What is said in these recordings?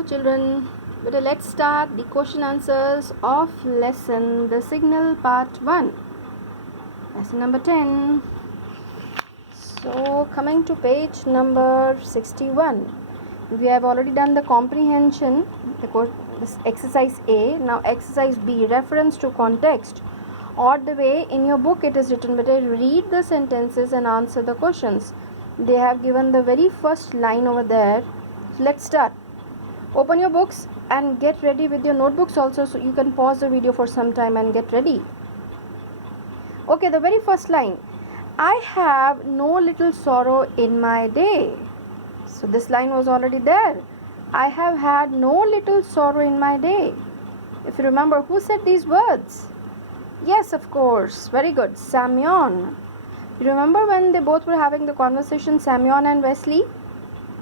Hello children, let's start the question answers of lesson The Signal part 1, lesson number 10. So coming to page number 61, we have already done the comprehension, this exercise A. Now exercise B, reference to context. Or the way in your book it is written, read the sentences and answer the questions. They have given the very first line over there. So let's start. Open your books and get ready with your notebooks also, so you can pause the video for some time and get ready. Okay, the very first line, I have no little sorrow in my day. So this line was already there. I have had no little sorrow in my day. If you remember, who said these words? Yes, of course. Very good. Semyon. You remember when they both were having the conversation, Semyon and Wesley?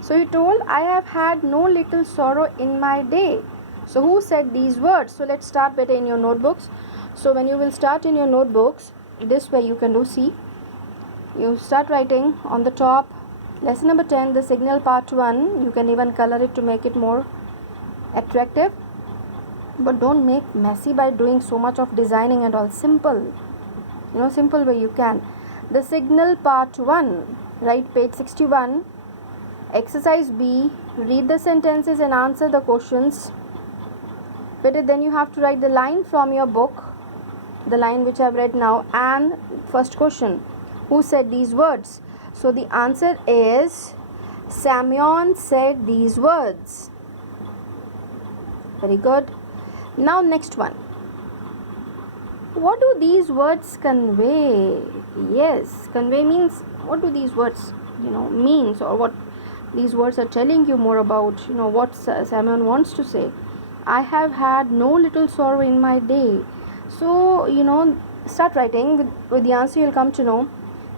So he told, I have had no little sorrow in my day. So who said these words? So let's start better in your notebooks. So when you will start in your notebooks, this way you can do, see. You start writing on the top, lesson number 10, The Signal part 1. You can even color it to make it more attractive. But don't make messy by doing so much of designing and all. Simple. Simple way you can. The Signal part 1. Write page 61. Exercise B, read the sentences and answer the questions. But then you have to write the line from your book, the line which I have read now, and first question, who said these words? So the answer is, Semyon said these words. Very good. Now next one. What do these words convey? Yes, convey means, what do these words means, or what these words are telling you more about, what Semyon wants to say. I have had no little sorrow in my day. So, start writing. With the answer you'll come to know.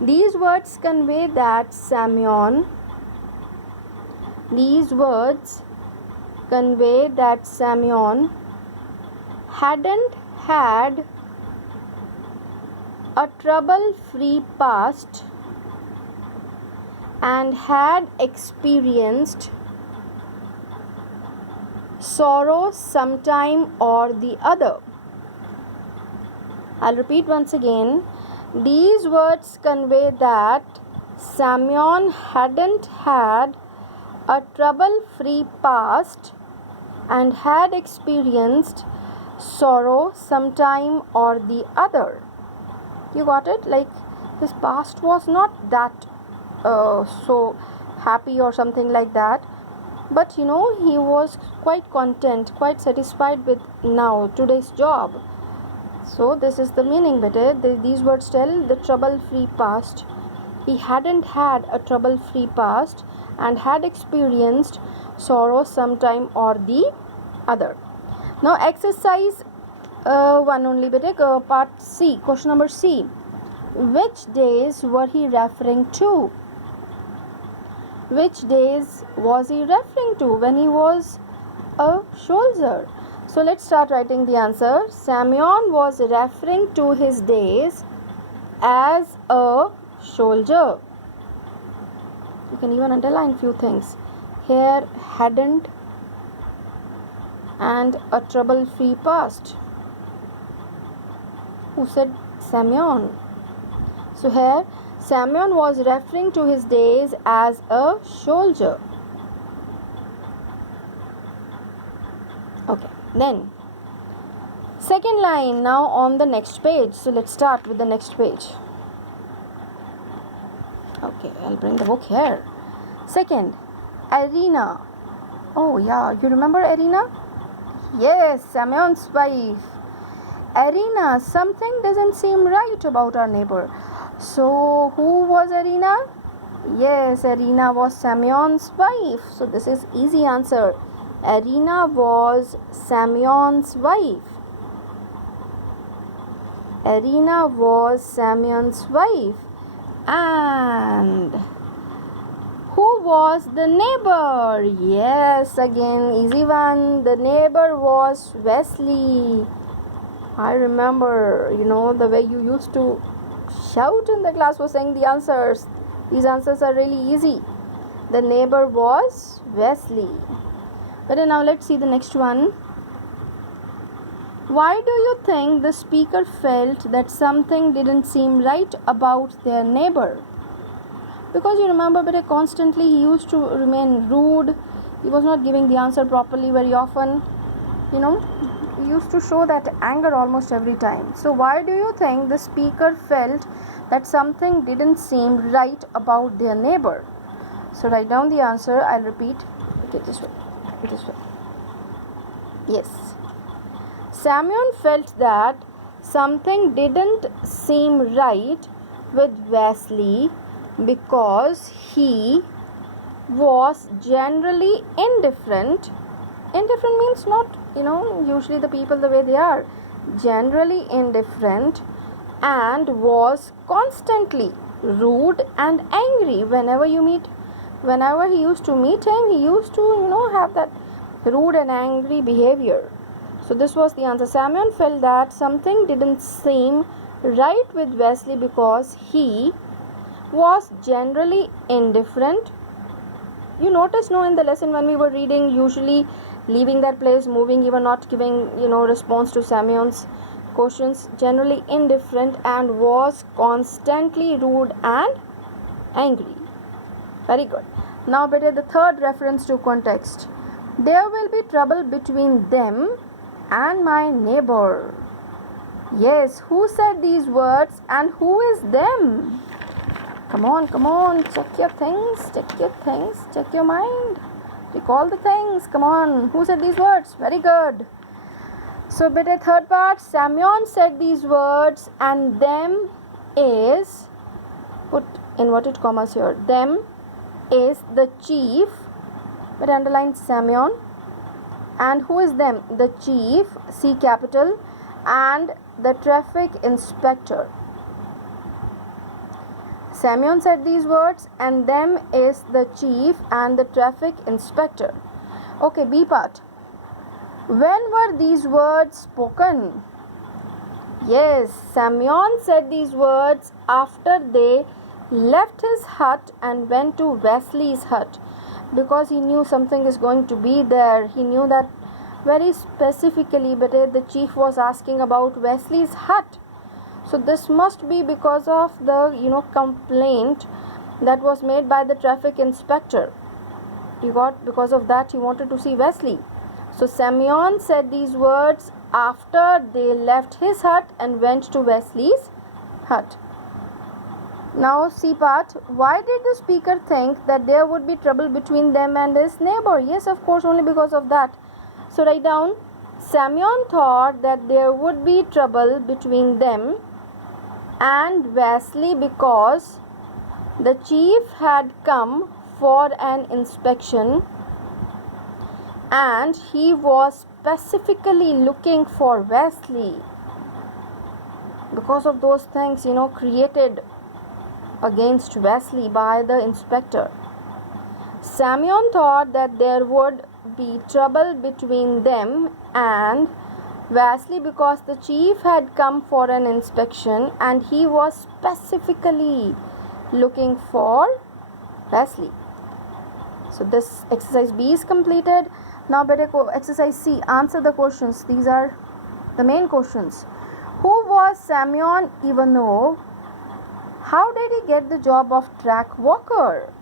These words convey that Semyon hadn't had a trouble-free past and had experienced sorrow sometime or the other. I'll repeat once again. These words convey that Semyon hadn't had a trouble-free past and had experienced sorrow sometime or the other. You got it? Like, his past was not that so happy or something like that, but he was quite content, quite satisfied with today's job. So this is the meaning better. These words tell the trouble-free past. He hadn't had a trouble-free past and had experienced sorrow sometime or the other. Now exercise 1 only better, part C, question number C. Which days were he referring to? Which days was he referring to when he was a soldier? So let's start writing the answer. Semyon was referring to his days as a soldier. You can even underline few things. Here, hadn't and a trouble-free past. Who said? Semyon. So here, Semyon was referring to his days as a soldier. Okay, then second line now on the next page. So let's start with the next page. Okay, I'll bring the book here. Second, Irina. Oh yeah, you remember Irina? Yes, Semyon's wife. Irina, something doesn't seem right about our neighbor. So who was Irina? Yes, Irina was Semyon's wife. So this is easy answer. Irina was Semyon's wife. Irina was Semyon's wife. And who was the neighbor? Yes, again easy one. The neighbor was Wesley. I remember, the way you used to shout in the class for saying the answers. These answers are really easy. The neighbor was Wesley. But now let's see the next one. Why do you think the speaker felt that something didn't seem right about their neighbor? Because you remember, but constantly he used to remain rude. He was not giving the answer properly very often. He used to show that anger almost every time. So why do you think the speaker felt that something didn't seem right about their neighbor? So write down the answer. I'll repeat. Okay, this way. Yes. Semyon felt that something didn't seem right with Vasily because he was generally indifferent. Indifferent means not, usually the people the way they are. Generally indifferent, and was constantly rude and angry whenever he used to meet him. He used to, have that rude and angry behavior. So this was the answer. Semyon felt that something didn't seem right with Vasily because he was generally indifferent. You notice, in the lesson when we were reading, usually leaving that place, moving, even not giving, response to Semyon's questions, generally indifferent, and was constantly rude and angry. Very good. Now, better the third reference to context. There will be trouble between them and my neighbor. Yes, who said these words and who is them? Come on, check your things, check your mind. Recall the things, come on. Who said these words? Very good. So, better third part, Semyon said these words and them is, put inverted commas here, them is the chief, but underline Semyon. And who is them? The chief, C capital, and the traffic inspector. Semyon said these words and them is the chief and the traffic inspector. Okay, B part. When were these words spoken? Yes, Semyon said these words after they left his hut and went to Vasily's hut, because he knew something is going to be there. He knew that very specifically, but the chief was asking about Vasily's hut. So this must be because of the complaint that was made by the traffic inspector. Because of that he wanted to see Vasily. So Semyon said these words after they left his hut and went to Vasily's hut. Now C part. Why did the speaker think that there would be trouble between them and his neighbor? Yes, of course, only because of that. So write down, Semyon thought that there would be trouble between them and Vasily because the chief had come for an inspection and he was specifically looking for Vasily. Because of those things, created against Vasily by the inspector. Semyon thought that there would be trouble between them and Vasily because the chief had come for an inspection and he was specifically looking for Vasily. So this exercise B is completed. Now better exercise C. Answer the questions. These are the main questions. Who was Semyon Ivanov? How did he get the job of track walker?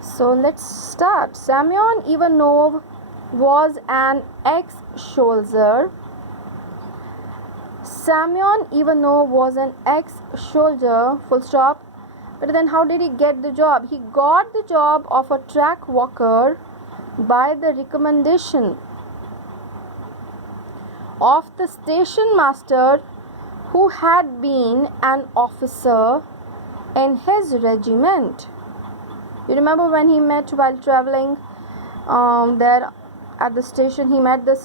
So let's start. Semyon Ivanov was an ex-soldier. Semyon Ivanov was an ex-soldier, full stop. But then how did he get the job? He got the job of a track walker by the recommendation of the station master who had been an officer in his regiment. You remember when he met while traveling there at the station, he met this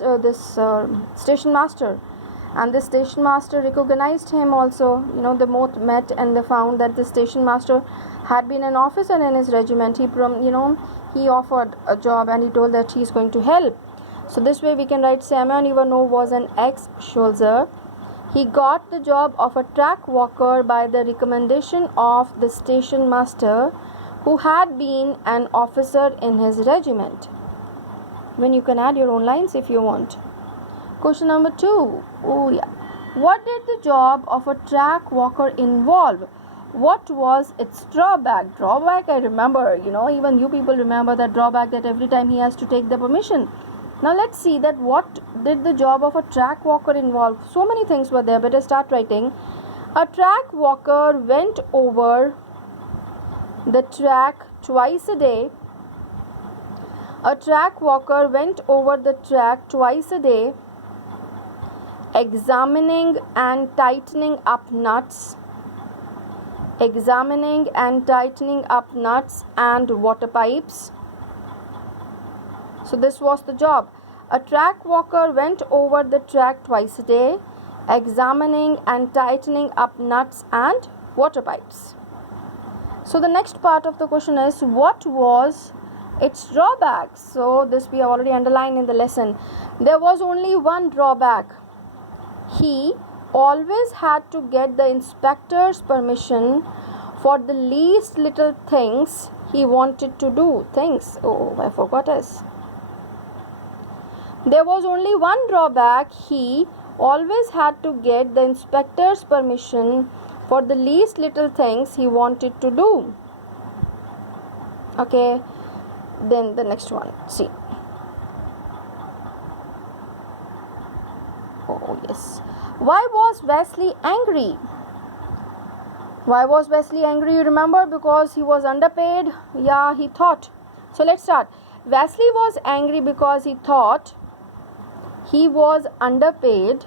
station master, and the station master recognized him also. They both met and they found that the station master had been an officer in his regiment. He offered a job and he told that he is going to help. So this way we can write Semyon Ivanov was an ex-soldier. He got the job of a track walker by the recommendation of the station master who had been an officer in his regiment. When you can add your own lines if you want. Question number 2. Oh yeah. What did the job of a track walker involve? What was its drawback? Drawback, I remember, even you people remember that drawback, that every time he has to take the permission. Now let's see that what did the job of a track walker involve. So many things were there. Better start writing. A track walker went over the track twice a day. A track walker went over the track twice a day, examining and tightening up nuts, and water pipes. So this was the job. A track walker went over the track twice a day, examining and tightening up nuts and water pipes. So the next part of the question is, what was its drawback? So this we have already underlined in the lesson. There was only one drawback. He always had to get the inspector's permission for the least little things he wanted to do. I forgot this. There was only one drawback. He always had to get the inspector's permission for the least little things he wanted to do. Okay, then the next one. See. Oh yes. Why was Wesley angry? Why was Wesley angry? You remember, because he was underpaid. Yeah, he thought. So let's start. Wesley was angry because he thought he was underpaid.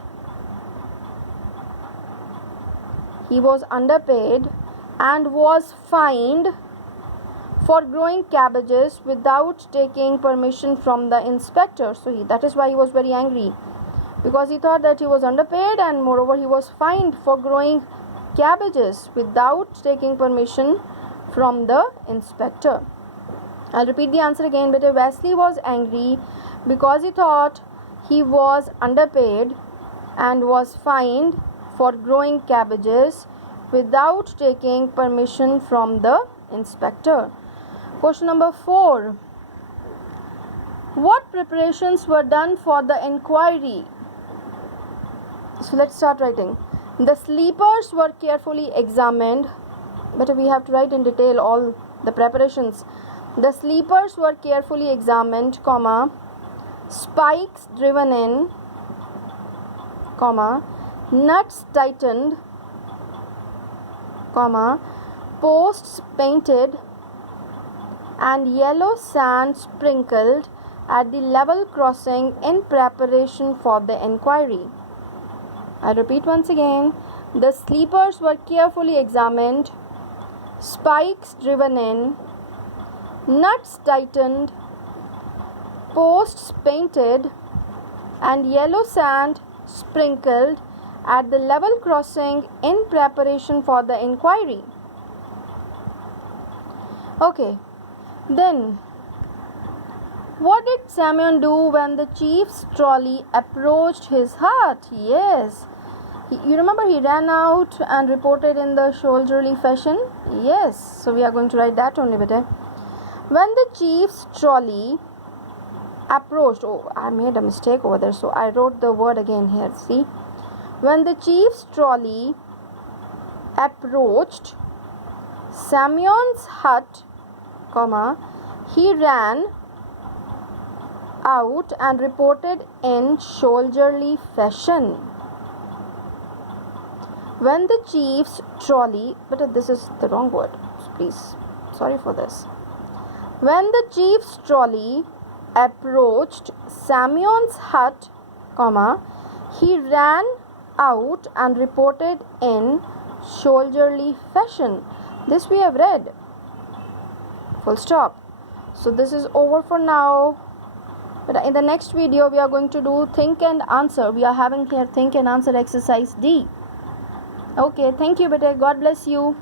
He was underpaid and was fined for growing cabbages without taking permission from the inspector. So that is why he was very angry, because he thought that he was underpaid, and moreover he was fined for growing cabbages without taking permission from the inspector. I'll repeat the answer again. But Wesley was angry because he thought he was underpaid and was fined for growing cabbages without taking permission from the inspector. Question number 4. What preparations were done for the inquiry? So let's start writing. The sleepers were carefully examined. But we have to write in detail all the preparations. The sleepers were carefully examined, spikes driven in, nuts tightened, posts painted, and yellow sand sprinkled at the level crossing in preparation for the inquiry. I repeat once again. The sleepers were carefully examined, spikes driven in, nuts tightened, posts painted, and yellow sand sprinkled at the level crossing in preparation for the inquiry. Okay, then what did Simeon do when the chief's trolley approached his hut? Yes, you remember he ran out and reported in the soldierly fashion. Yes, so we are going to write that only. When the chief's trolley approached, I made a mistake over there, so I wrote the word again here. See, when the chief's trolley approached Simeon's hut, he ran out and reported in soldierly fashion. When the chief's trolley, but this is the wrong word, please, sorry for this. When the chief's trolley approached Simeon's hut, he ran out and reported in soldierly fashion. This we have read. Full stop. So this is over for now. But in the next video, we are going to do think and answer. We are having here think and answer exercise D. Okay, thank you, beta. God bless you.